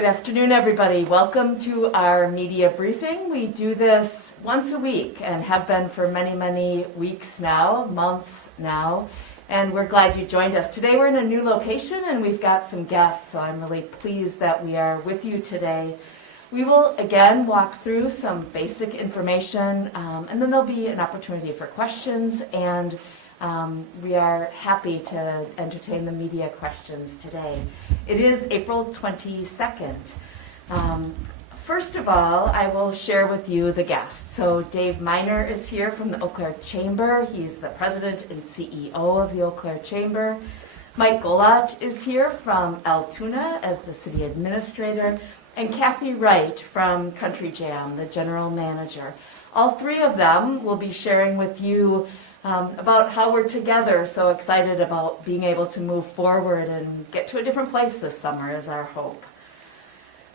Good afternoon, everybody. Welcome to our media briefing. We do this once a week and have been for many, many weeks now, months now, and we're glad you joined us. Today we're in a new location and we've got some guests, so I'm really pleased that we are with you today. We will again walk through some basic information and then there'll be an opportunity for questions, and we are happy to entertain the media questions today. It is April 22nd. First of all, I will share with you the guests. So Dave Miner is here from the Eau Claire Chamber. He's the president and CEO of the Eau Claire Chamber. Mike Golot is here from Altoona as the city administrator, and Kathy Wright from Country Jam, the general manager. All three of them will be sharing with you about how we're together, so excited about being able to move forward and get to a different place this summer is our hope.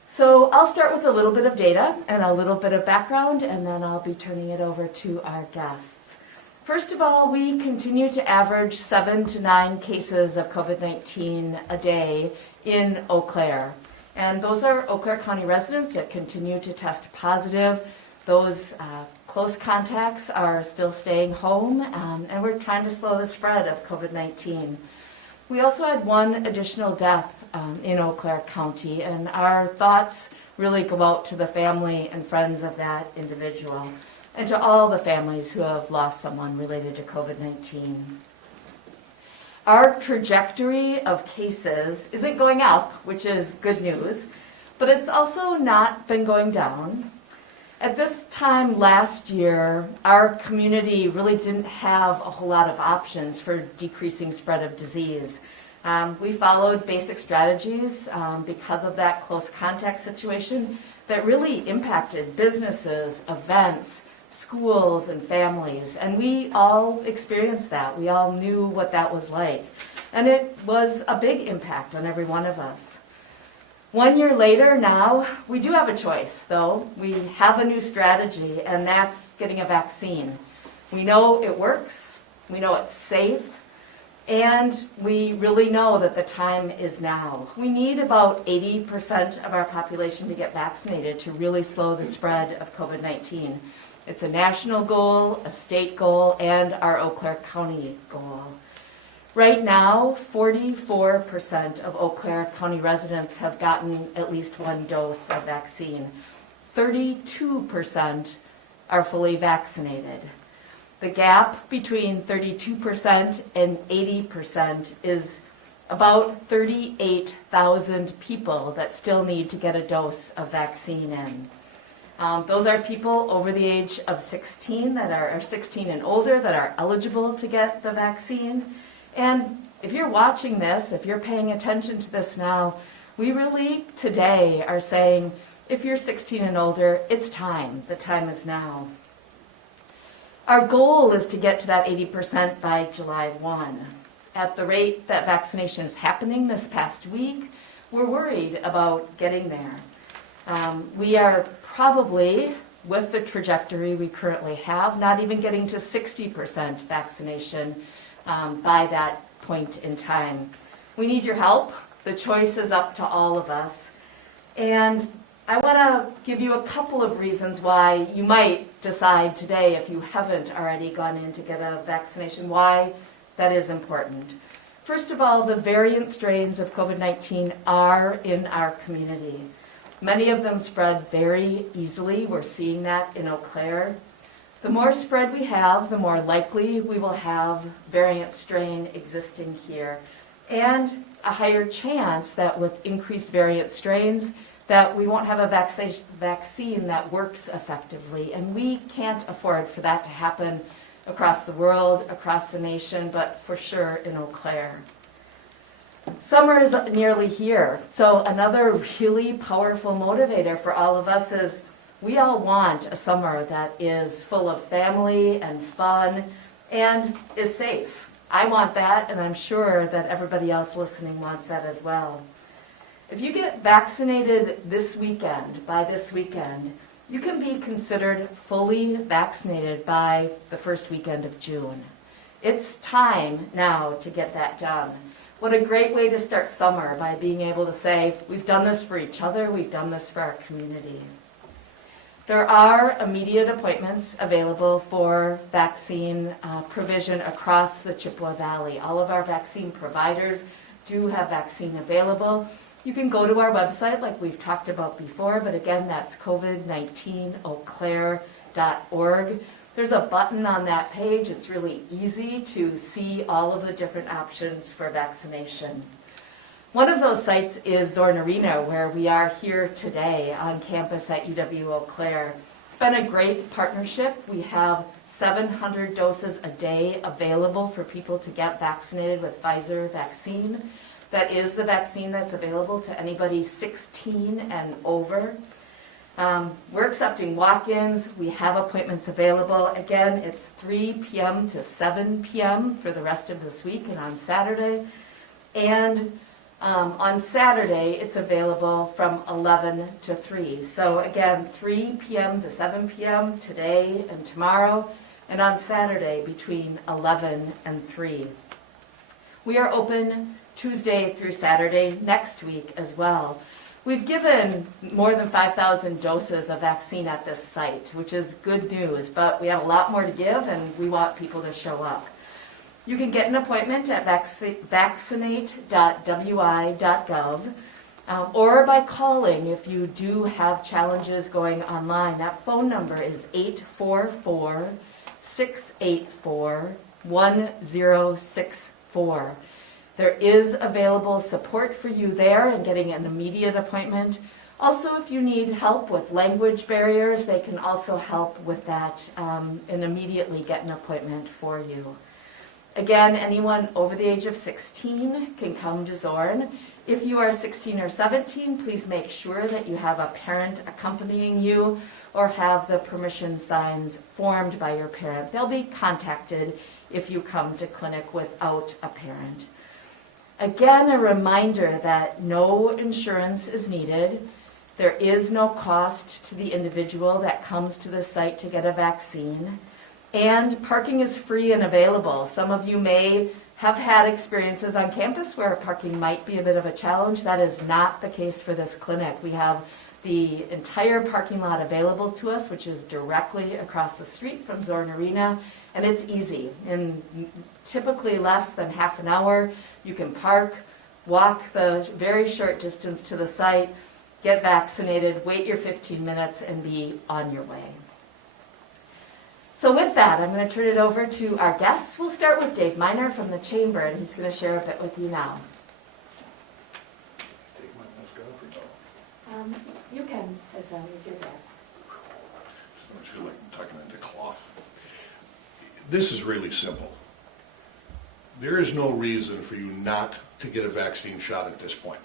So I'll start with a little bit of data and a little bit of background, and then I'll be turning it over to our guests. First of all, we continue to average 7 to 9 cases of COVID-19 a day in Eau Claire. And those are Eau Claire County residents that continue to test positive. Those close contacts are still staying home, and we're trying to slow the spread of COVID-19. We also had one additional death in Eau Claire County, and our thoughts really go out to the family and friends of that individual, and to all the families who have lost someone related to COVID-19. Our trajectory of cases isn't going up, which is good news, but it's also not been going down. At this time last year, our community really didn't have a whole lot of options for decreasing spread of disease. We followed basic strategies because of that close contact situation that really impacted businesses, events, schools, and families. And we all experienced that. We all knew what that was like. And it was a big impact on every one of us. 1 year later now, we do have a choice, though. We have a new strategy, and that's getting a vaccine. We know it works, we know it's safe, and we really know that the time is now. We need about 80% of our population to get vaccinated to really slow the spread of COVID-19. It's a national goal, a state goal, and our Eau Claire County goal. Right now, 44% of Eau Claire County residents have gotten at least one dose of vaccine. 32% are fully vaccinated. The gap between 32% and 80% is about 38,000 people that still need to get a dose of vaccine in. Those are people over the age of 16 that are 16 and older that are eligible to get the vaccine. And if you're watching this, if you're paying attention to this now, we really today are saying, if you're 16 and older, it's time. The time is now. Our goal is to get to that 80% by July 1. At the rate that vaccination is happening this past week, we're worried about getting there. We are probably, with the trajectory we currently have, not even getting to 60% vaccination by that point in time. We need your help. The choice is up to all of us. And I want to give you a couple of reasons why you might decide today, if you haven't already gone in to get a vaccination, why that is important. First of all, the variant strains of COVID-19 are in our community. Many of them spread very easily. We're seeing that in Eau Claire. The more spread we have, the more likely we will have variant strain existing here, and a higher chance that with increased variant strains that we won't have a vaccine that works effectively, and we can't afford for that to happen across the world, across the nation, but for sure in Eau Claire. Summer is nearly here, so another really powerful motivator for all of us is we all want a summer that is full of family and fun and is safe. I want that, and I'm sure that everybody else listening wants that as well. If you get vaccinated this weekend, by this weekend, you can be considered fully vaccinated by the first weekend of June. It's time now to get that done. What a great way to start summer, by being able to say, we've done this for each other, we've done this for our community. There are immediate appointments available for vaccine provision across the Chippewa Valley. All of our vaccine providers do have vaccine available. You can go to our website like we've talked about before, but again, that's covid19eaugclair.org. There's a button on that page. It's really easy to see all of the different options for vaccination. One of those sites is Zorn Arena, where we are here today on campus at UW-Eau Claire. It's been a great partnership. We have 700 doses a day available for people to get vaccinated with Pfizer vaccine. That is the vaccine that's available to anybody 16 and over. We're accepting walk-ins. We have appointments available. Again, it's 3 p.m. to 7 p.m. for the rest of this week and on Saturday. And on Saturday, it's available from 11 to 3. So again, 3 p.m. to 7 p.m. today and tomorrow, and on Saturday between 11 and 3. We are open Tuesday through Saturday next week as well. We've given more than 5,000 doses of vaccine at this site, which is good news, but we have a lot more to give and we want people to show up. You can get an appointment at vaccinate.wi.gov or by calling if you do have challenges going online. That phone number is 844-684-1064. There is available support for you there in getting an immediate appointment. Also, if you need help with language barriers, they can also help with that and immediately get an appointment for you. Again, anyone over the age of 16 can come to Zorn. If you are 16 or 17, please make sure that you have a parent accompanying you or have the permission signs formed by your parent. They'll be contacted if you come to clinic without a parent. Again, a reminder that no insurance is needed. There is no cost to the individual that comes to the site to get a vaccine. And parking is free and available. Some of you may have had experiences on campus where parking might be a bit of a challenge. That is not the case for this clinic. We have the entire parking lot available to us, which is directly across the street from Zorn Arena, and it's easy. In typically less than half an hour, you can park, walk the very short distance to the site, get vaccinated, wait your 15 minutes, and be on your way. So with that, I'm going to turn it over to our guests. We'll start with Dave Miner from the Chamber, and he's going to share a bit with you now. Take my mask off or no? You can, as long as you're there. I feel like I'm talking into cloth. This is really simple. There is no reason for you not to get a vaccine shot at this point.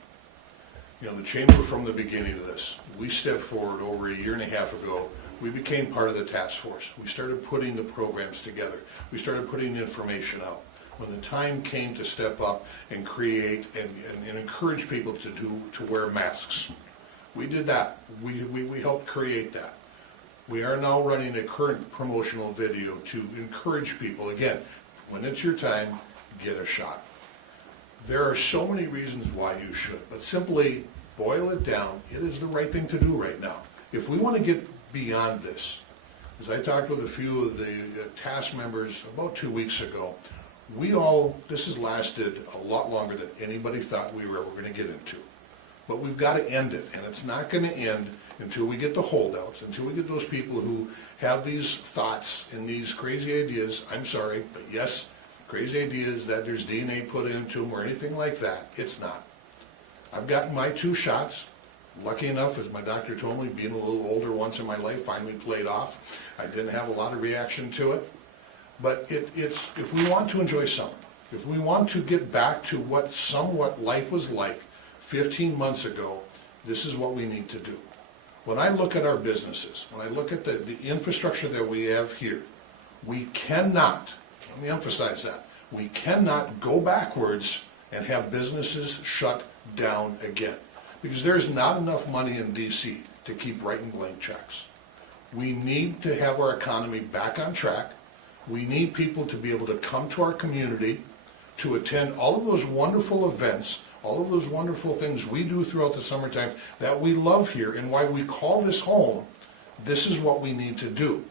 You know, the Chamber from the beginning of this, we stepped forward over a year and a half ago. We became part of the task force. We started putting the programs together. We started putting information out. When the time came to step up and create and encourage people to wear masks, we did that. We helped create that. We are now running a current promotional video to encourage people, again, when it's your time, get a shot. There are so many reasons why you should, but simply boil it down. It is the right thing to do right now. If we want to get beyond this, as I talked with a few of the task members about 2 weeks ago, this has lasted a lot longer than anybody thought we were ever going to get into. But we've got to end it, and it's not going to end until we get the holdouts, until we get those people who have these thoughts and these crazy ideas. I'm sorry, but yes, crazy ideas that there's DNA put into them or anything like that. It's not. I've gotten my 2 shots. Lucky enough, as my doctor told me, being a little older once in my life finally played off. I didn't have a lot of reaction to it. But it's if we want to enjoy summer, if we want to get back to what somewhat life was like 15 months ago, this is what we need to do. When I look at our businesses, when I look at the infrastructure that we have here, we cannot, let me emphasize that, we cannot go backwards and have businesses shut down again. Because there's not enough money in D.C. to keep writing blank checks. We need to have our economy back on track. We need people to be able to come to our community, to attend all of those wonderful events, all of those wonderful things we do throughout the summertime that we love here and why we call this home, this is what we need to do.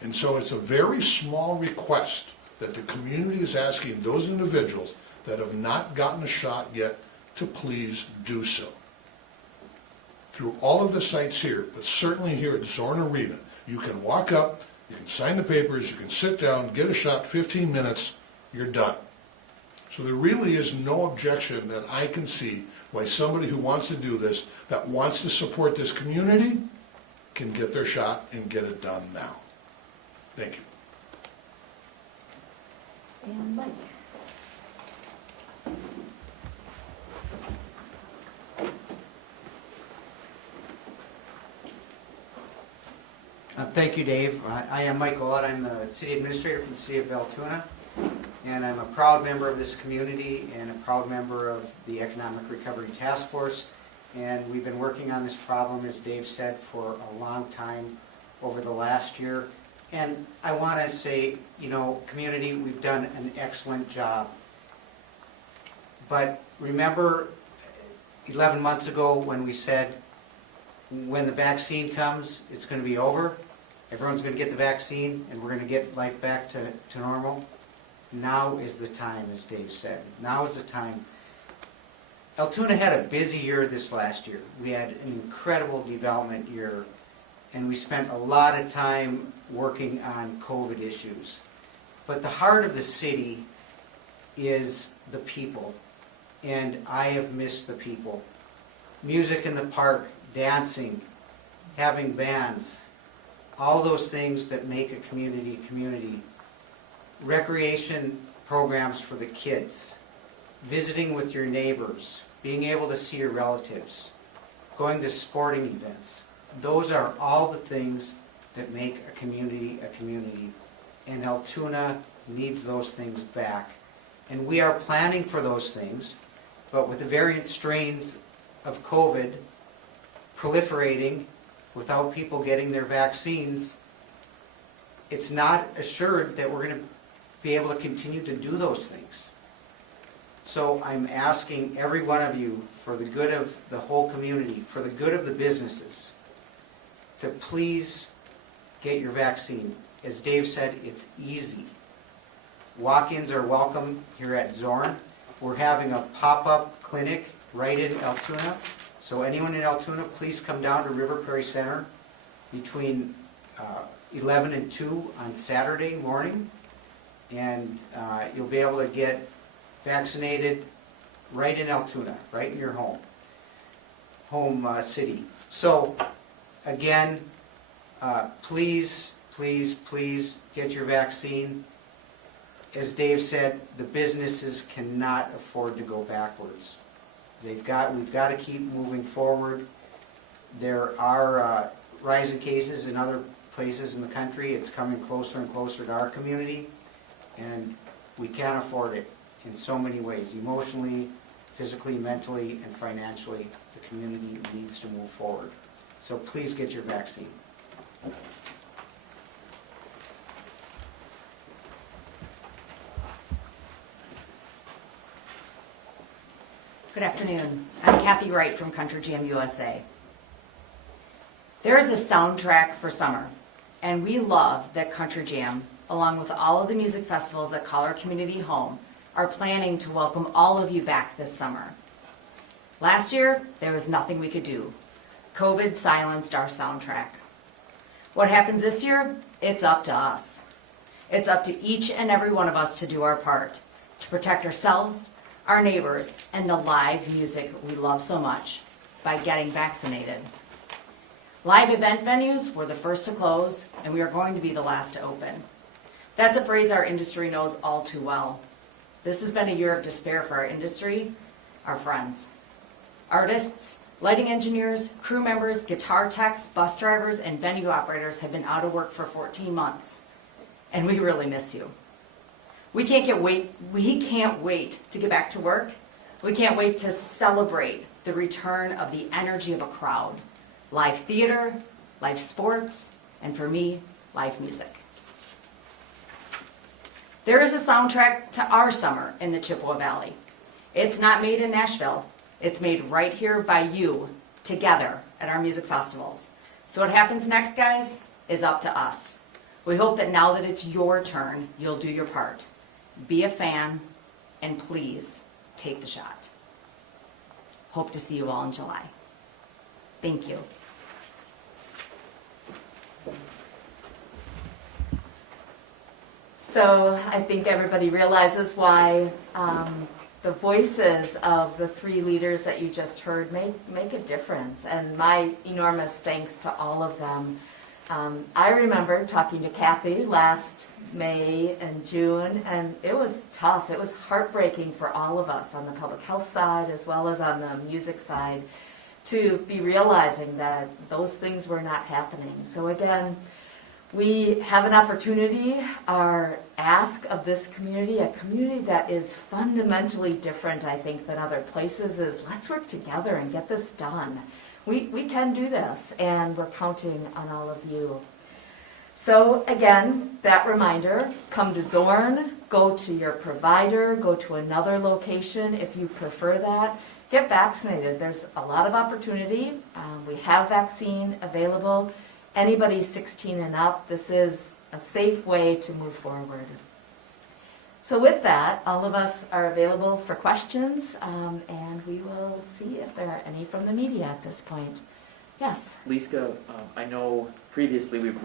And so it's a very small request that the community is asking those individuals that have not gotten a shot yet to please do so. Through all of the sites here, but certainly here at Zorn Arena, you can walk up, you can sign the papers, you can sit down, get a shot, 15 minutes, you're done. So there really is no objection that I can see why somebody who wants to do this, that wants to support this community, can get their shot and get it done now. Thank you. And Mike. Thank you, Dave. I am Mike Olott. I'm the city administrator for the city of Altoona, and I'm a proud member of this community and a proud member of the Economic Recovery Task Force. And we've been working on this problem, as Dave said, for a long time over the last year. And I want to say, you know, community, we've done an excellent job. But remember 11 months ago when we said, when the vaccine comes, it's going to be over. Everyone's going to get the vaccine, and we're going to get life back to normal. Now is the time, as Dave said. Now is the time. Altoona had a busy year this last year. We had an incredible development year, and we spent a lot of time working on COVID issues. But the heart of the city is the people, and I have missed the people. Music in the park, dancing, having bands, all those things that make a community a community. Recreation programs for the kids, visiting with your neighbors, being able to see your relatives, going to sporting events. Those are all the things that make a community a community. And Altoona needs those things back. And we are planning for those things, but with the variant strains of COVID proliferating without people getting their vaccines, it's not assured that we're going to be able to continue to do those things. So I'm asking every one of you, for the good of the whole community, for the good of the businesses, to please get your vaccine. As Dave said, it's easy. Walk-ins are welcome here at Zorn. We're having a pop-up clinic right in Altoona. So anyone in Altoona, please come down to River Prairie Center between 11 and 2 on Saturday morning, and you'll be able to get vaccinated right in Altoona, right in your home city. So again, please, please, please get your vaccine. As Dave said, the businesses cannot afford to go backwards. We've got to keep moving forward. There are rising cases in other places in the country. It's coming closer and closer to our community, and we can't afford it in so many ways. Emotionally, physically, mentally, and financially, the community needs to move forward. So please get your vaccine. Good afternoon. I'm Kathy Wright from Country Jam USA. There is a soundtrack for summer, and we love that Country Jam, along with all of the music festivals that call our community home, are planning to welcome all of you back this summer. Last year, there was nothing we could do. COVID silenced our soundtrack. What happens this year? It's up to us. It's up to each and every one of us to do our part, to protect ourselves, our neighbors, and the live music we love so much by getting vaccinated. Live event venues were the first to close, and we are going to be the last to open. That's a phrase our industry knows all too well. This has been a year of despair for our industry, our friends. Artists, lighting engineers, crew members, guitar techs, bus drivers, and venue operators have been out of work for 14 months, and we really miss you. We can't wait to get back to work. We can't wait to celebrate the return of the energy of a crowd. Live theater, live sports, and for me, live music. There is a soundtrack to our summer in the Chippewa Valley. It's not made in Nashville. It's made right here by you, together, at our music festivals. So what happens next, guys, is up to us. We hope that now that it's your turn, you'll do your part. Be a fan, and please, take the shot. Hope to see you all in July. Thank you. So I think everybody realizes why the voices of the three leaders that you just heard make a difference, and my enormous thanks to all of them. I remember talking to Kathy last May and June, and it was tough. It was heartbreaking for all of us on the public health side as well as on the music side to be realizing that those things were not happening. So again, we have an opportunity, our ask of this community, a community that is fundamentally different, I think, than other places, is let's work together and get this done. We can do this, and we're counting on all of you. So again, that reminder, come to Zorn, go to your provider, go to another location if you prefer that. Get vaccinated. There's a lot of opportunity. We have vaccine available. Anybody 16 and up, this is a safe way to move forward. So with that, all of us are available for questions, and we will see if there are any from the media at this point. Yes? Lisa, I know previously we've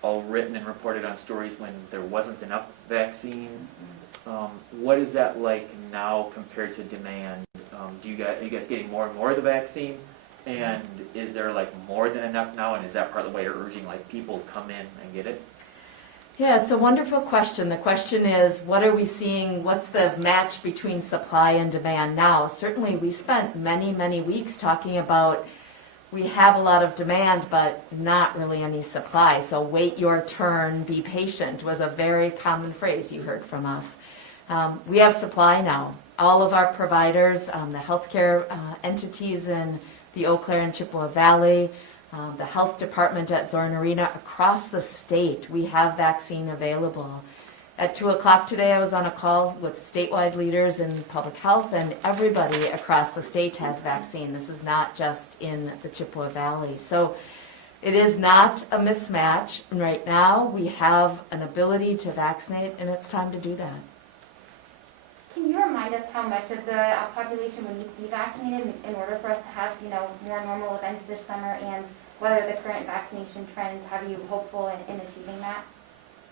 all written and reported on stories when there wasn't enough vaccine. What is that like now compared to demand? Are you guys getting more and more of the vaccine? And is there like more than enough now? And is that part of the way you're urging like people to come in and get it? Yeah, it's a wonderful question. The question is, what are we seeing? What's the match between supply and demand now? Certainly, we spent many, many weeks talking about we have a lot of demand, but not really any supply. So wait your turn, be patient was a very common phrase you heard from us. We have supply now. All of our providers, the healthcare entities in the Eau Claire and Chippewa Valley, the health department at Zorn Arena, across the state, we have vaccine available. At 2 o'clock today, I was on a call with statewide leaders in public health, and everybody across the state has vaccine. This is not just in the Chippewa Valley. So it is not a mismatch. Right now, we have an ability to vaccinate, and it's time to do that. Can you remind us how much of the population would need to be vaccinated in order for us to have, more normal events this summer, and whether the current vaccination trends have you hopeful in achieving that?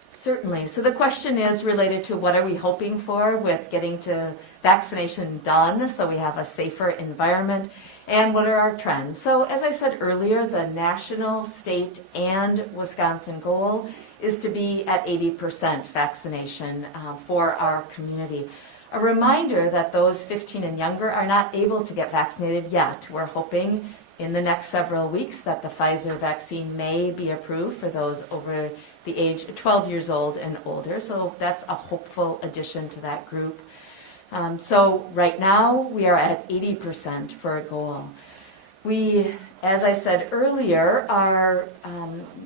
Certainly. So the question is related to what are we hoping for with getting to vaccination done so we have a safer environment, and what are our trends. So as I said earlier, the national, state, and Wisconsin goal is to be at 80% vaccination for our community. A reminder that those 15 and younger are not able to get vaccinated yet. We're hoping in the next several weeks that the Pfizer vaccine may be approved for those over the age of 12 years old and older. So that's a hopeful addition to that group. So right now we are at 80% for a goal. We, as I said earlier, are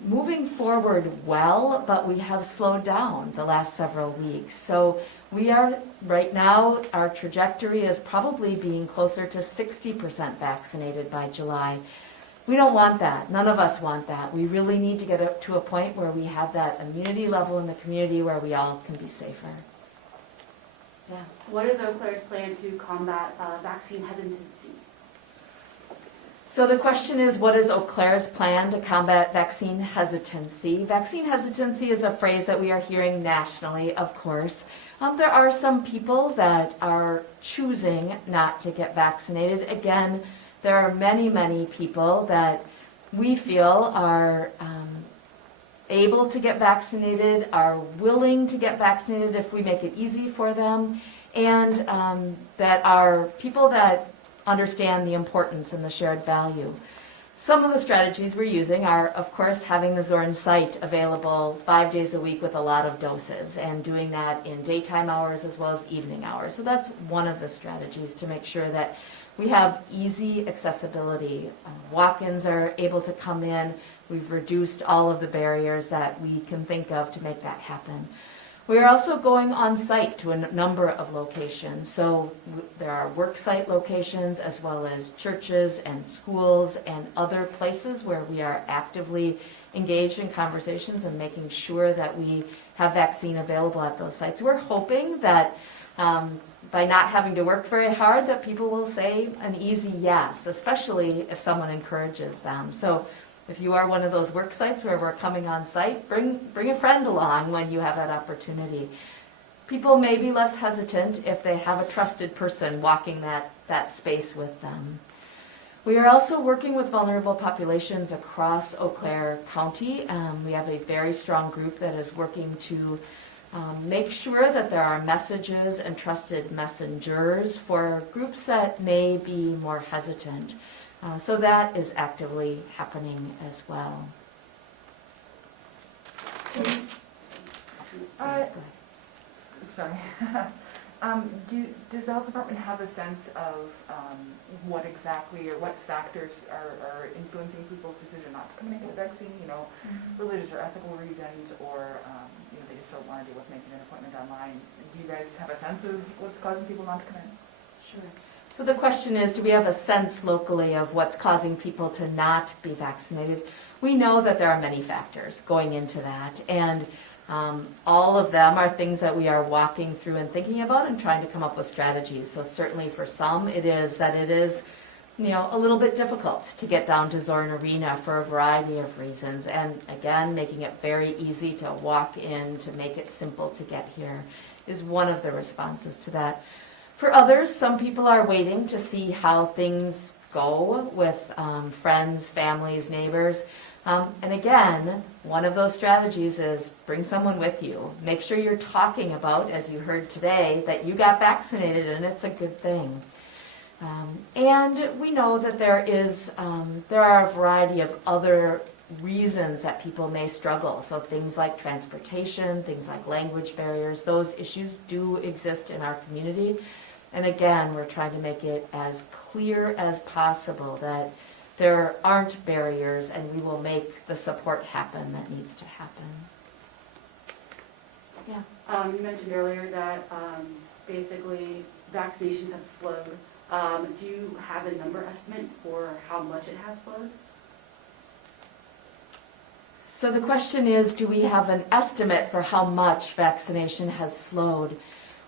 moving forward well, but we have slowed down the last several weeks. So we are, right now, our trajectory is probably being closer to 60% vaccinated by July. We don't want that. None of us want that. We really need to get up to a point where we have that immunity level in the community where we all can be safer. Yeah. What is Eau Claire's plan to combat vaccine hesitancy? So the question is, what is Eau Claire's plan to combat vaccine hesitancy? Vaccine hesitancy is a phrase that we are hearing nationally, of course. There are some people that are choosing not to get vaccinated. Again, there are many, many people that we feel are able to get vaccinated, are willing to get vaccinated if we make it easy for them, and that are people that understand the importance and the shared value. Some of the strategies we're using are, of course, having the Zorn site available 5 days a week with a lot of doses, and doing that in daytime hours as well as evening hours. So that's one of the strategies to make sure that we have easy accessibility. Walk-ins are able to come in. We've reduced all of the barriers that we can think of to make that happen. We are also going on site to a number of locations. So there are work site locations as well as churches and schools and other places where we are actively engaged in conversations and making sure that we have vaccine available at those sites. We're hoping that by not having to work very hard, that people will say an easy yes, especially if someone encourages them. So if you are one of those work sites where we're coming on site, bring a friend along when you have that opportunity. People may be less hesitant if they have a trusted person walking that space with them. We are also working with vulnerable populations across Eau Claire County. We have a very strong group that is working to make sure that there are messages and trusted messengers for groups that may be more hesitant. So that is actively happening as well. Sorry. Does the health department have a sense of what exactly or what factors are influencing people's decision not to come and get the vaccine? You know, religious or ethical reasons, or they just don't want to deal with making an appointment online. Do you guys have a sense of what's causing people not to come in? Sure. So the question is, do we have a sense locally of what's causing people to not be vaccinated? We know that there are many factors going into that, and all of them are things that we are walking through and thinking about and trying to come up with strategies. So certainly for some, it is a little bit difficult to get down to Zorn Arena for a variety of reasons. And again, making it very easy to walk in, to make it simple to get here is one of the responses to that. For others, some people are waiting to see how things go with friends, families, neighbors. And again, one of those strategies is bring someone with you. Make sure you're talking about, as you heard today, that you got vaccinated and it's a good thing. And we know that there are a variety of other reasons that people may struggle. So things like transportation, things like language barriers, those issues do exist in our community. And again, we're trying to make it as clear as possible that there aren't barriers and we will make the support happen that needs to happen. Yeah. You mentioned earlier that basically vaccinations have slowed. Do you have a number estimate for how much it has slowed? So the question is, do we have an estimate for how much vaccination has slowed?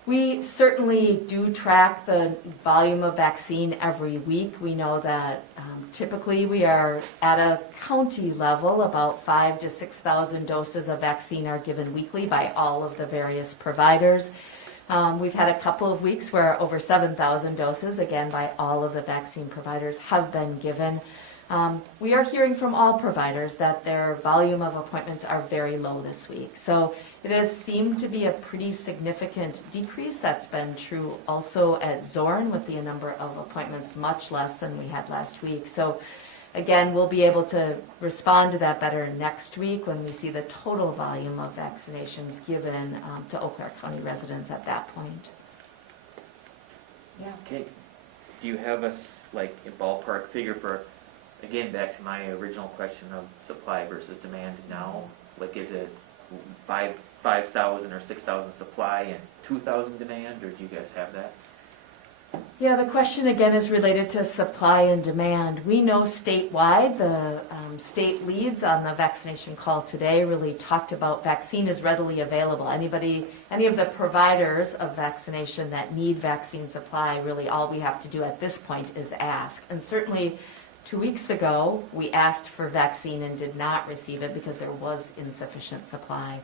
We certainly do track the volume of vaccine every week. We know that typically we are at a county level, about 5,000 to 6,000 doses of vaccine are given weekly by all of the various providers. We've had a couple of weeks where over 7,000 doses, again by all of the vaccine providers, have been given. We are hearing from all providers that their volume of appointments are very low this week. So it has seemed to be a pretty significant decrease. That's been true also at Zorn, with the number of appointments much less than we had last week. So again, we'll be able to respond to that better next week when we see the total volume of vaccinations given to Eau Claire County residents at that point. Yeah. Okay. Do you have a ballpark figure for, again, back to my original question of supply versus demand now? Like, is it 5,000 or 6,000 supply and 2,000 demand, or do you guys have that? Yeah, the question again is related to supply and demand. We know statewide, the state leads on the vaccination call today really talked about vaccine is readily available. Any of the providers of vaccination that need vaccine supply, really all we have to do at this point is ask. And certainly 2 weeks ago, we asked for vaccine and did not receive it because there was insufficient supply.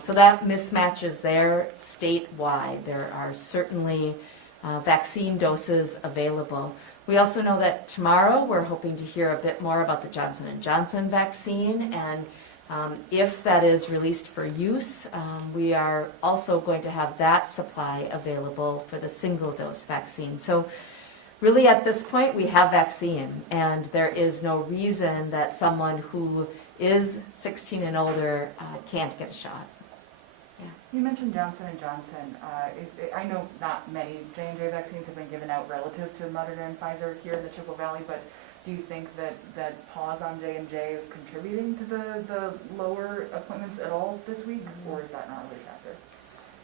So that mismatch is there statewide. There are certainly vaccine doses available. We also know that tomorrow we're hoping to hear a bit more about the Johnson & Johnson vaccine, and if that is released for use, we are also going to have that supply available for the single-dose vaccine. So really at this point we have vaccine, and there is no reason that someone who is 16 and older can't get a shot. You mentioned Johnson & Johnson. I know not many J&J vaccines have been given out relative to Moderna and Pfizer here in the Chippewa Valley, but Do you think that pause on J&J is contributing to the lower appointments at all this week, or is that not really a factor?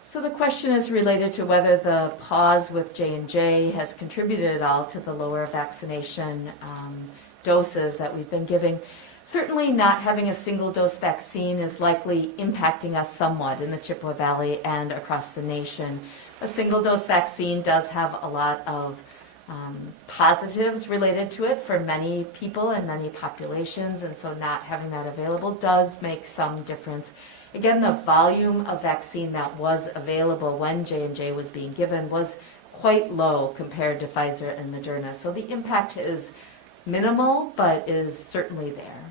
So the question is related to whether the pause with J&J has contributed at all to the lower vaccination doses that we've been giving. Certainly not having a single-dose vaccine is likely impacting us somewhat in the Chippewa Valley and across the nation. A single-dose vaccine does have a lot of positives related to it for many people and many populations, and so not having that available does make some difference. Again, the volume of vaccine that was available when J&J was being given was quite low compared to Pfizer and Moderna, so the impact is minimal, but is certainly there.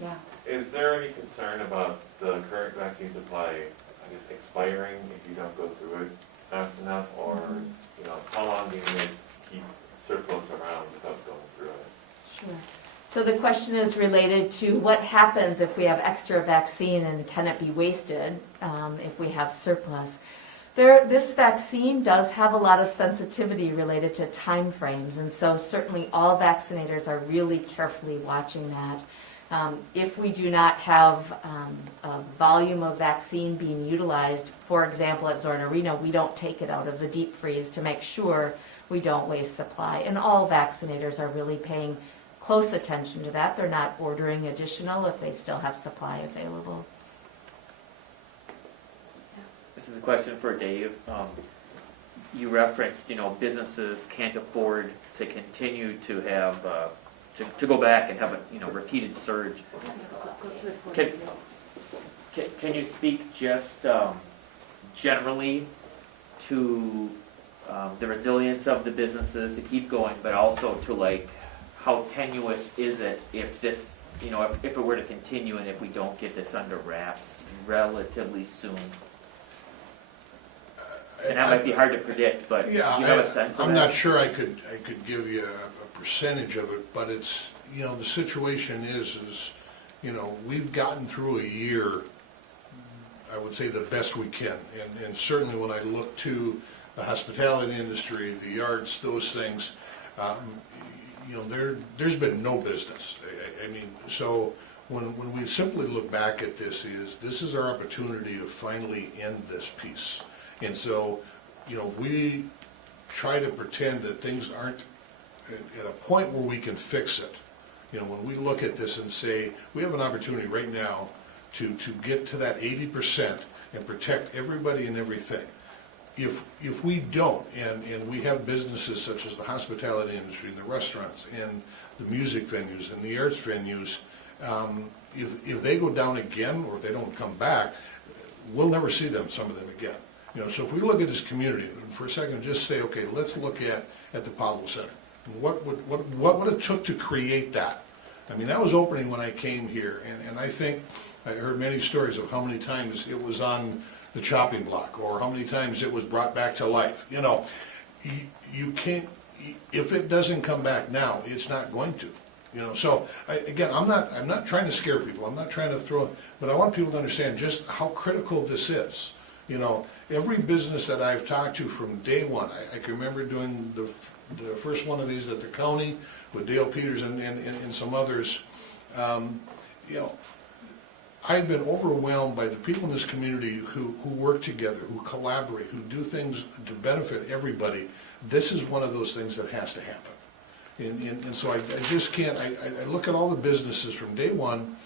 Yeah. Is there any concern about the current vaccine supply, I guess, expiring if you don't go through it fast enough, or how long do you need to keep surplus around without going through it? Sure. So the question is related to what happens if we have extra vaccine and can it be wasted if we have surplus. This vaccine does have a lot of sensitivity related to time frames, and so certainly all vaccinators are really carefully watching that. If we do not have a volume of vaccine being utilized, for example at Zorn Arena, we don't take it out of the deep freeze to make sure we don't waste supply. And all vaccinators are really paying close attention to that. They're not ordering additional if they still have supply available. This is a question for Dave. You referenced, businesses can't afford to continue to have, to go back and have a, repeated surge. Can you speak just generally to the resilience of the businesses to keep going, but also to how tenuous is it if this, if it were to continue and if we don't get this under wraps relatively soon? And that might be hard to predict, but Yeah, do you have a sense of that? I'm not sure I could give you a percentage of it, but it's, the situation is, we've gotten through a year, I would say the best we can. And certainly when I look to the hospitality industry, the arts, those things, there's been no business. I mean, so when we simply look back at this is our opportunity to finally end this piece. And so, we try to pretend that things aren't at a point where we can fix it. When we look at this and say, we have an opportunity right now to get to that 80% and protect everybody and everything. If we don't, and we have businesses such as the hospitality industry and the restaurants and the music venues and the arts venues, if they go down again or if they don't come back, we'll never see some of them again. So if we look at this community, and for a second just say, okay, let's look at the Powell Center. And what it took to create that. I mean, that was opening when I came here, and I think I heard many stories of how many times it was on the chopping block, or how many times it was brought back to life. You can't, if it doesn't come back now, it's not going to. So again, I'm not trying to scare people. I'm not trying to throw, but I want people to understand just how critical this is. Every business that I've talked to from day one, I can remember doing the first one of these at the county with Dale Peters and some others. I've been overwhelmed by the people in this community who work together, who collaborate, who do things to benefit everybody. This is one of those things that has to happen. And so I just can't, I look at all the businesses from day one.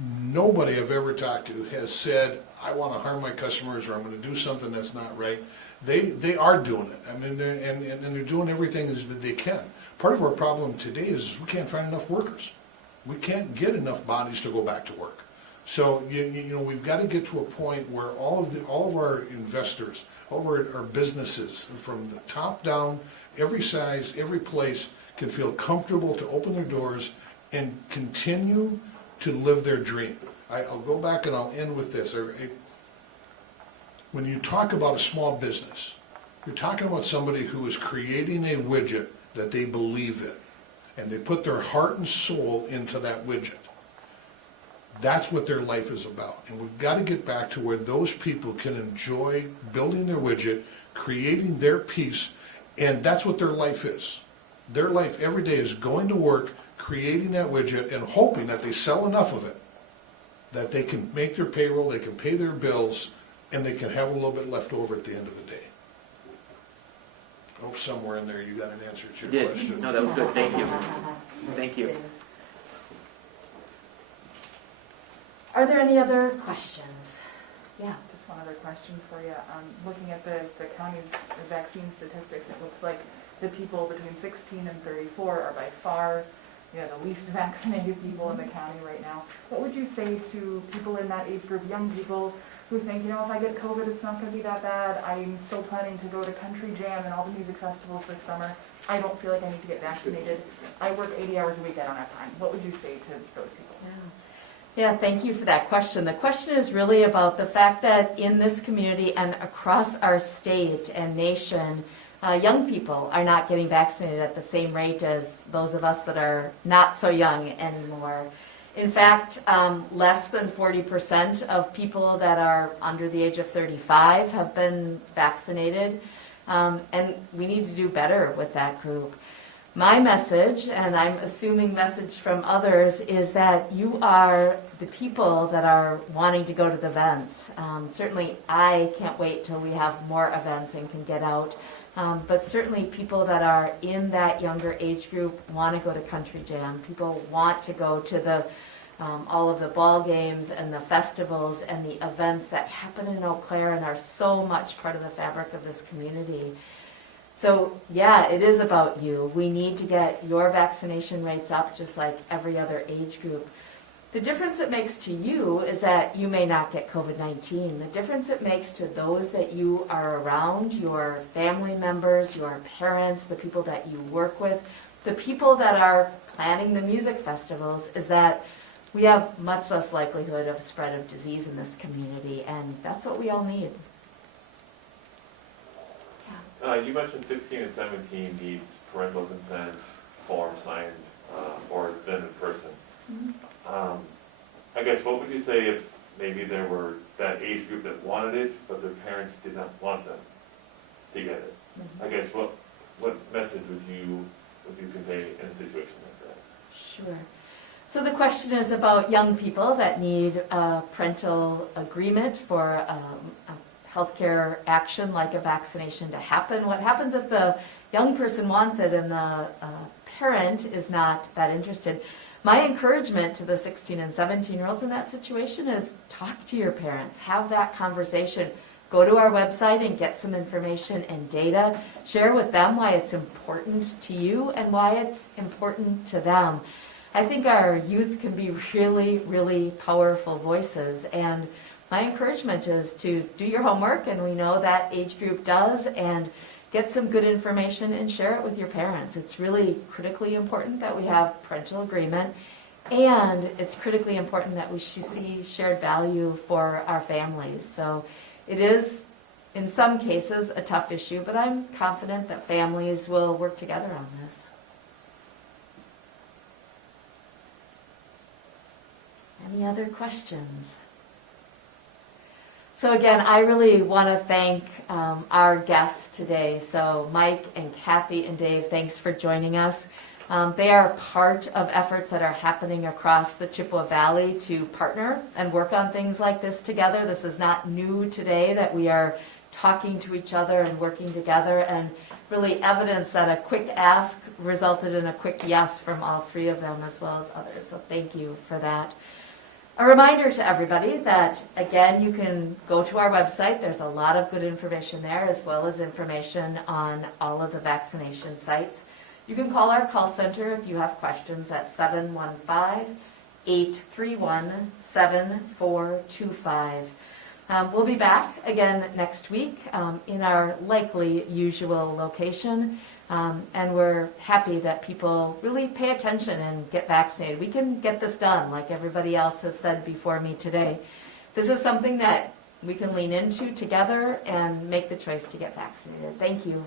Nobody I've ever talked to has said, I want to harm my customers, or I'm going to do something that's not right. They are doing it. I mean, they're doing everything that they can. Part of our problem today is we can't find enough workers. We can't get enough bodies to go back to work. So we've got to get to a point where all of our investors, all of our businesses, from the top down, every size, every place, can feel comfortable to open their doors and continue to live their dream. I'll go back and I'll end with this. When you talk about a small business, you're talking about somebody who is creating a widget that they believe in, and they put their heart and soul into that widget. That's what their life is about. And we've got to get back to where those people can enjoy building their widget, creating their piece, and that's what their life is. Their life every day is going to work, creating that widget and hoping that they sell enough of it, that they can make their payroll, they can pay their bills, and they can have a little bit left over at the end of the day. I hope somewhere in there you got an answer to You your did. question. No, that was good. Thank you. Thank you. Are there any other questions? Yeah. Just one other question for you. Looking at the county's vaccine statistics, it looks like the people between 16 and 34 are by far, the least vaccinated people in the county right now. What would you say to people in that age group, young people who think, if I get COVID, it's not going to be that bad. I'm still planning to go to Country Jam and all the music festivals this summer. I don't feel like I need to get vaccinated. I work 80 hours a week. I don't have time. What would you say to those people? Yeah, thank you for that question. The question is really about the fact that in this community and across our state and nation, young people are not getting vaccinated at the same rate as those of us that are not so young anymore. In fact, less than 40% of people that are under the age of 35 have been vaccinated, and we need to do better with that group. My message, and I'm assuming message from others, is that you are the people that are wanting to go to the events. Certainly, I can't wait till we have more events and can get out. But certainly people that are in that younger age group want to go to Country Jam. People want to go to the all of the ball games and the festivals and the events that happen in Eau Claire and are so much part of the fabric of this community. So yeah, it is about you. We need to get your vaccination rates up just like every other age group. The difference it makes to you is that you may not get COVID-19. The difference it makes to those that you are around, your family members, your parents, the people that you work with, the people that are planning the music festivals, is that we have much less likelihood of spread of disease in this community, and that's what we all need. You mentioned 16 and 17 needs parental consent, form signed, or then in person. Mm-hmm. I guess what would you say if maybe there were that age group that wanted it, but their parents did not want them to get it? Mm-hmm. I guess what message would you convey in a situation like that? Sure. So the question is about young people that need a parental agreement for a healthcare action like a vaccination to happen. What happens if the young person wants it and the parent is not that interested? My encouragement to the 16 and 17-year-olds in that situation is talk to your parents, have that conversation. Go to our website and get some information and data. Share with them why it's important to you and why it's important to them. I think our youth can be really, really powerful voices, and my encouragement is to do your homework, and we know that age group does, and get some good information and share it with your parents. It's really critically important that we have parental agreement, and it's critically important that we see shared value for our families. So it is, in some cases, a tough issue, but I'm confident that families will work together on this. Any other questions? So again, I really want to thank our guests today. So Mike and Kathy and Dave, thanks for joining us. They are part of efforts that are happening across the Chippewa Valley to partner and work on things like this together. This is not new today that we are talking to each other and working together, and really evidence that a quick ask resulted in a quick yes from all three of them as well as others. So thank you for that. A reminder to everybody that, again, you can go to our website. There's a lot of good information there, as well as information on all of the vaccination sites. You can call our call center if you have questions at 715-831-7425. We'll be back again next week in our likely usual location. And we're happy that people really pay attention and get vaccinated. We can get this done, like everybody else has said before me today. This is something that we can lean into together and make the choice to get vaccinated. Thank you.